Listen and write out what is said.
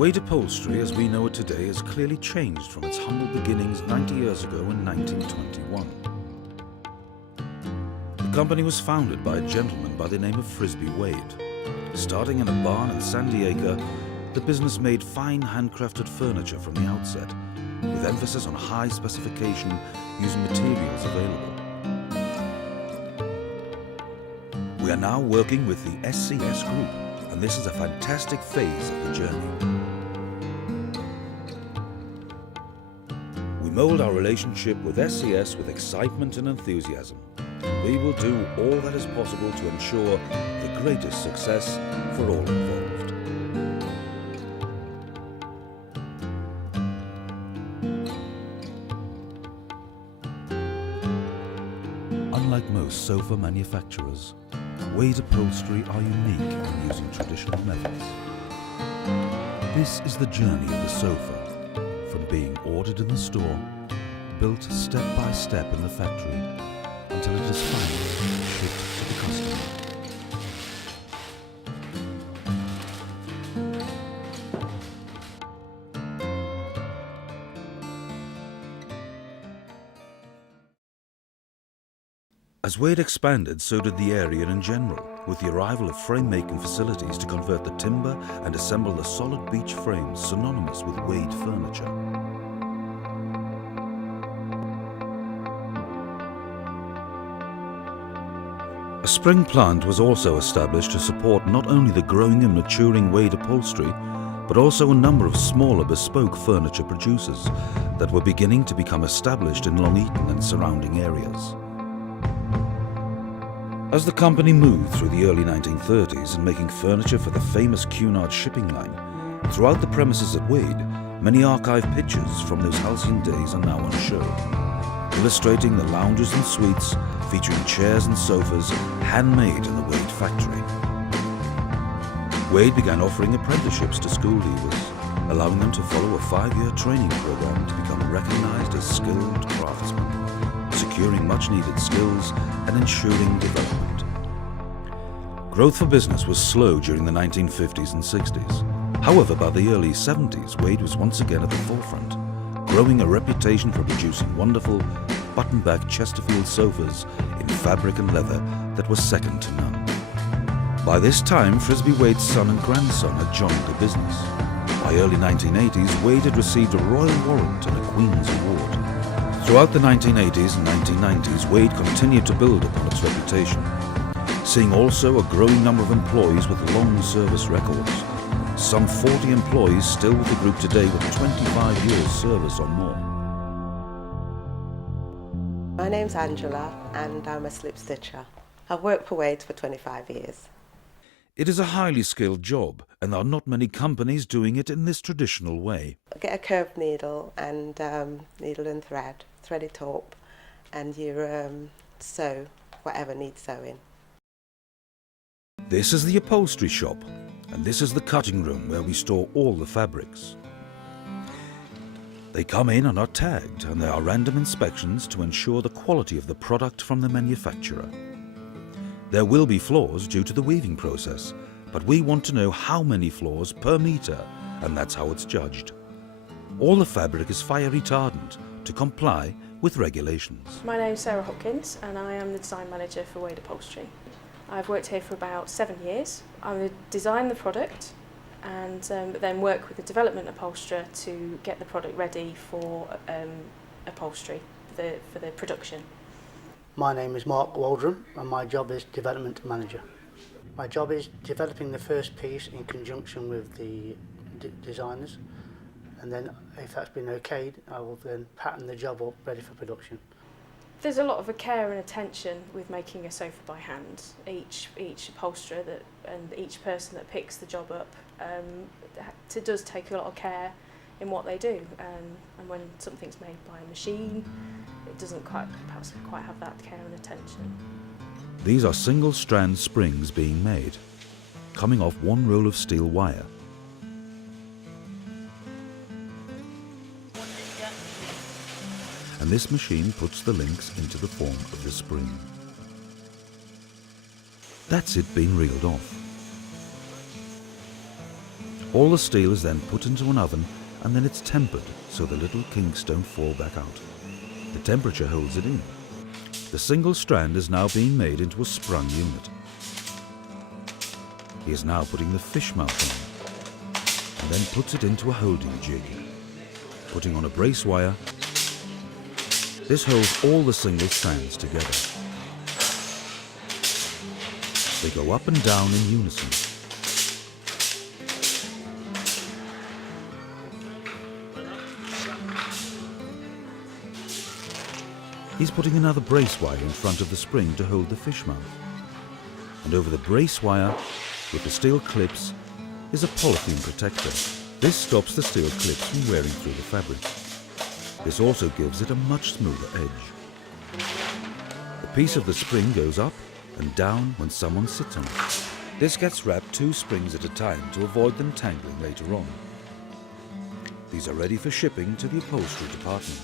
Wade Upholstery as we know it today has clearly changed from its humble beginnings 90 years ago in 1921. The company was founded by a gentleman by the name of Frisbee Wade. Starting in a barn in San Diego, the business made fine handcrafted furniture from the outset, with emphasis on high specification using materials available. We are now working with the SCS group, and this is a fantastic phase of the journey. We mould our relationship with SCS with excitement and enthusiasm. We will do all that is possible to ensure the greatest success for all involved. Unlike most sofa manufacturers, Wade Upholstery are unique in using traditional methods. This is the journey of the sofa, from being ordered in the store, built step by step in the factory, until it is finally shipped to the customer. As Wade expanded, so did the area in general, with the arrival of frame-making facilities to convert the timber and assemble the solid beech frames synonymous with Wade furniture. A spring plant was also established to support not only the growing and maturing Wade Upholstery, but also a number of smaller bespoke furniture producers that were beginning to become established in Long Eaton and surrounding areas. As the company moved through the early 1930s and making furniture for the famous Cunard shipping line, throughout the premises at Wade, many archive pictures from those halcyon days are now on show, illustrating the lounges and suites featuring chairs and sofas handmade in the Wade factory. Wade began offering apprenticeships to school leavers, allowing them to follow a 5-year training program to become recognized as skilled craftsmen, securing much-needed skills and ensuring development. Growth for business was slow during the 1950s and 60s. However, by the early 70s, Wade was once again at the forefront, growing a reputation for producing wonderful, button-back Chesterfield sofas in fabric and leather that was second to none. By this time, Frisbee Wade's son and grandson had joined the business. By early 1980s, Wade had received a Royal Warrant and a Queen's Award. Throughout the 1980s and 1990s, Wade continued to build upon its reputation, seeing also a growing number of employees with long service records. Some 40 employees still with the group today with 25 years service or more. My name's Angela and I'm a slip stitcher. I've worked for Wade for 25 years. It is a highly skilled job, and there are not many companies doing it in this traditional way. Get a curved needle and needle and thread, thread it up, and you sew whatever needs sewing. This is the upholstery shop, and this is the cutting room where we store all the fabrics. They come in and are tagged, and there are random inspections to ensure the quality of the product from the manufacturer. There will be flaws due to the weaving process, but we want to know how many flaws per meter, and that's how it's judged. All the fabric is fire retardant to comply with regulations. My name's Sarah Hopkins and I am the design manager for Wade Upholstery. I've worked here for about 7 years. I would design the product and then work with the development upholsterer to get the product ready for upholstery for the production. My name is Mark Waldron and my job is development manager. My job is developing the first piece in conjunction with the designers, and then if that's been okayed, I will then pattern the job up ready for production. There's a lot of care and attention with making a sofa by hand. Each upholsterer and each person that picks the job up does take a lot of care in what they do, and when something's made by a machine, it doesn't perhaps quite have that care and attention. These are single strand springs being made, coming off one roll of steel wire. And this machine puts the links into the form of the spring. That's it being reeled off. All the steel is then put into an oven and then it's tempered so the little kinks don't fall back out. The temperature holds it in. The single strand is now being made into a sprung unit. He is now putting the fish mouth on and then puts it into a holding jig. Putting on a brace wire, this holds all the single strands together. They go up and down in unison. He's putting another brace wire in front of the spring to hold the fish mouth. And over the brace wire, with the steel clips, is a polythene protector. This stops the steel clips from wearing through the fabric. This also gives it a much smoother edge. The piece of the spring goes up and down when someone sits on it. This gets wrapped 2 springs at a time to avoid them tangling later on. These are ready for shipping to the upholstery department.